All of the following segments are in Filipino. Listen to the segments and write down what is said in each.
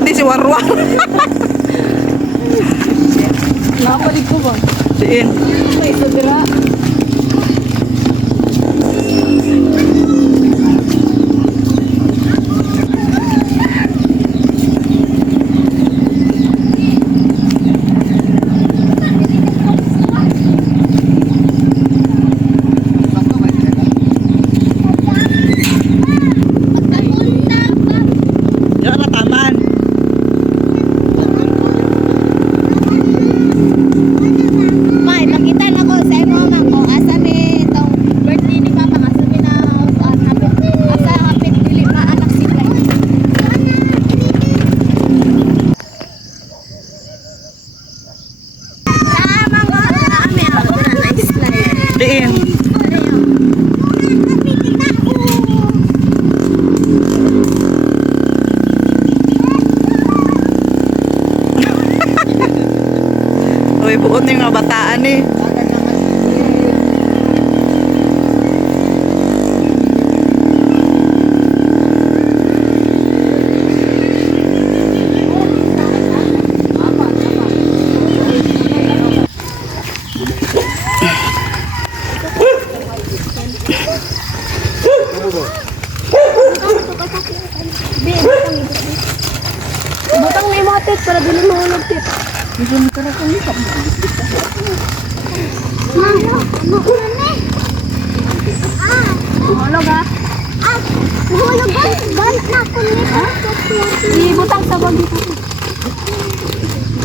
Nagsuot din si Warwar. Nakapalig ko ba? Diin. May sadira. Yara taman. May, makita na ko sa imo man ko asa mi itong birthday ni Papa asa mi na asa hapit dili maanak sila. Tama mo ami ako na nice slide. Diin. Uy, buot na yung mga bataan eh. Butang may mga tit para dili mahulog tit. Mahulog ha? Mahulog ba? Balik na ako nito. Ibutang sa bag dito.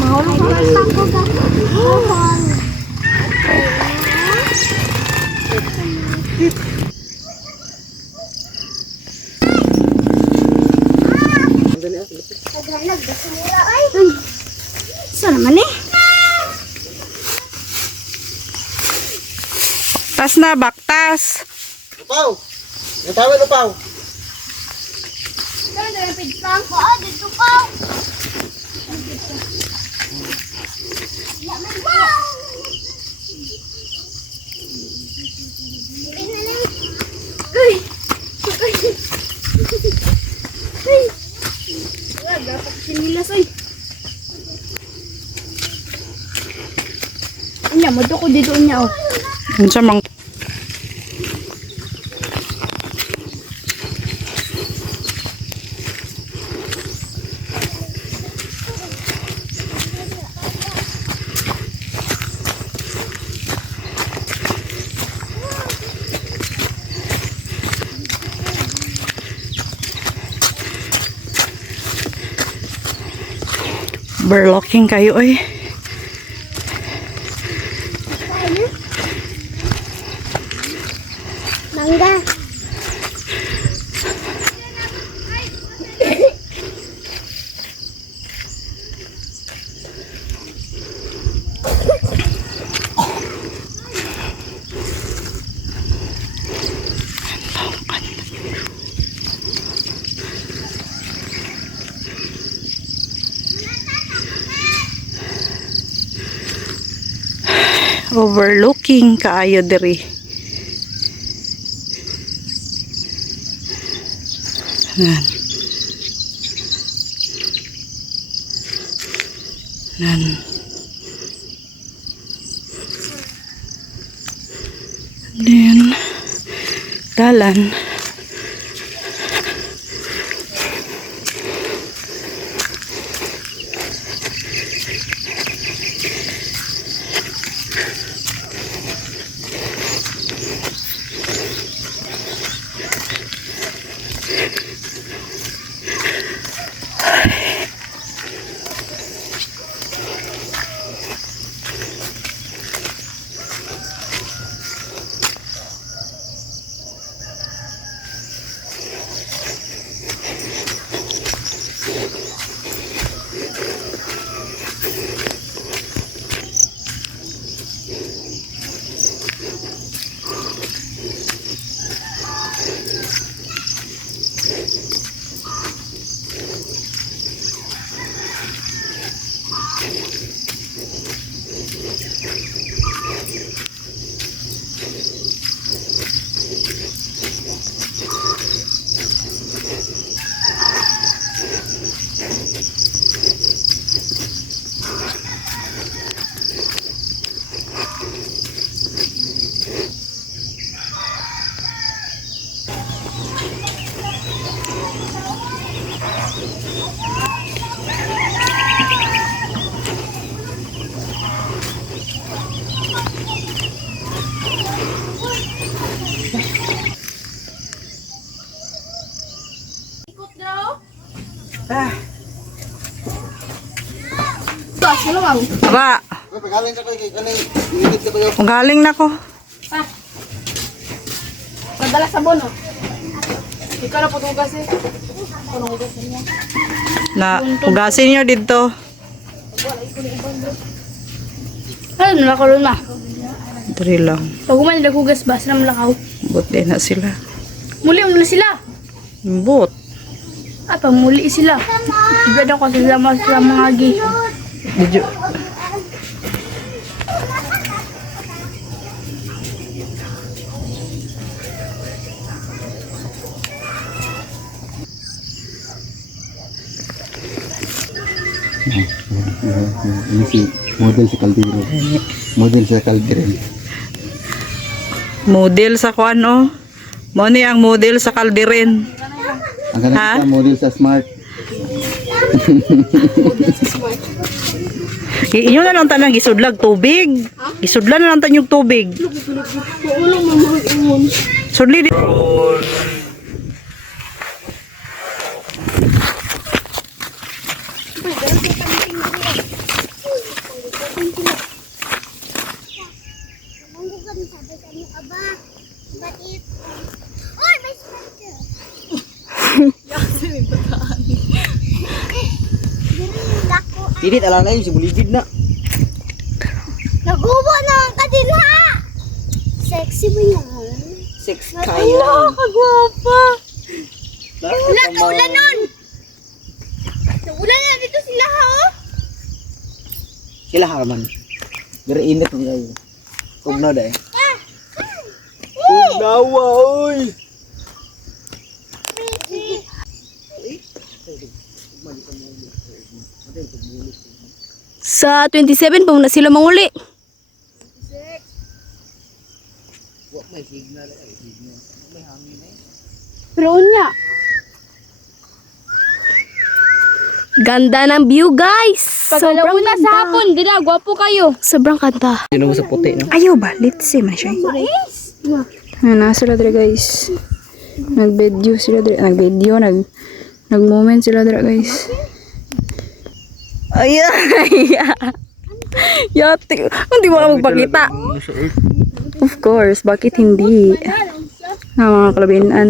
Mahulog ba? Mahulog ba? Saan naman eh? Tas na, baktas. Lupaw! Natawin lupaw! Saan na yung pidpang ko? Dito ko! Dapat sinilas ay. Inya mo ko dito niya oh. Yun siya mang... Berlocking kayo eh. Mangga. Overlooking kaayo diri. Nan. Nan. Then dalan. Malamang. Aba, Uy, pagaling ka kay kanay. Init ka ba yun? galing na ko. Nagdala sabon, oh. Ikaw na putugas eh. Na, hugasin nyo dito. Ano na ko na? Diri lang. Pag kumain naghugas ba, sila malakaw. Buti na sila. Muli sila. But, Pag muli sila. Ibad ako sila mga gi. medyo, Ini si model sa kaldero. Model sa kaldero. model sa kwan, oh. Mo ni ang model sa kalderin. Ang kanang Ha? isa, model sa smart. Inyo na lang tanang gisudlag tubig. Gisudlan na lang tanyog tubig. Sudli di. Tidit ala lain si bulibid na. Nagubo na ang kadilha! Sexy mo yan. Sex Hello, kagwapa! Wala, kaulan nun! Naulan na dito sila ha, oh! Sila haraman. Pero init mo kayo. Tugnaw dahil. Tugnawa, oy! Sa 27 pa na sila manguli. Pero unya. Ganda ng view, guys. Sobrang ganda. Sa hapon, gina, gwapo kayo. Sobrang ganda. Sino mo sa puti, no? Ayaw ba? Litsi man siya. Na sila dre guys. Nag-video sila dre. Nag-video, nag-moment sila dre guys. Ay, yati. Hindi mo ka magpakita. Of course, bakit hindi? Mga kalabinan.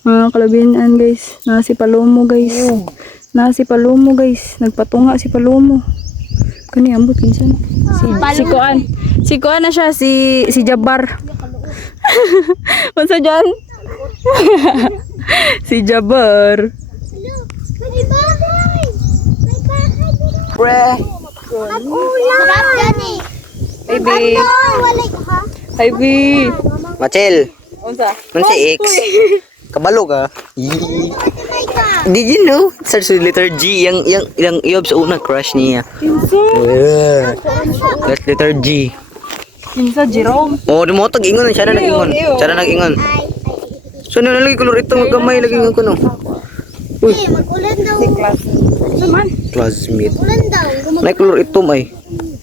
Mga kalabinan guys. Nasi Palomo guys. Nasi Palomo guys. Nagpatunga si Palomo. Kani ambot kinsan. Si Kuan na siya si Jabar. Masa dyan? Si Jabar. Pre! Sarap yan eh. Hi B. Hi B. Machel! Unsa? Man si X. Kabalo ka? Did you know? Starts with letter G. Yung iyob sa unang crush niya. Yeah. That's letter G. Kinsa Jerome. Oh, di mo tag ingon siya na nag-ingon. Siya na nag-ingon. So na lagi kolor ito magkamay lagi ng kuno. Uy, Mag-ulan daw. classmate. Ulan daw. May kolor ito may.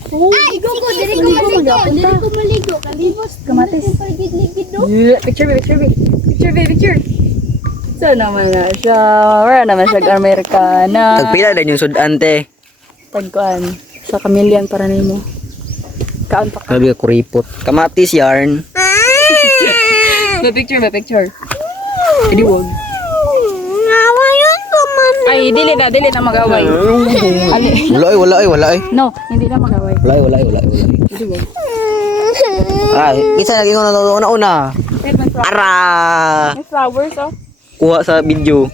Ay, gugo, dili ko maligo. Dili ko maligo. Kalibos. Kamatis. Ligid do. Picture. So naman na siya. Wala naman siya Amerikana. Tagpila din yung sudante. Pagkuan. Sa kamilyan para nimo. Kaon pa. Sabi ka kuripot. Kamatis yarn. May picture. Hindi wag. Ngawa yun naman. Ay, dili na mag-away. Wala ay. No, hindi na mag-away. Wala ay. Hindi wag. Ay, isa naging una. Ara! May flowers, oh. Kuha sa video.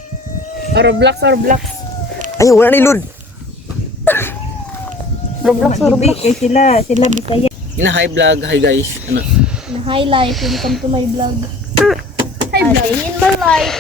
Roblox. Ay, wala na ilod. Roblox. Sila Bisaya. Hi vlog. Hi guys. Ano? Hi life, welcome to my vlog. Hi vlog. In my life.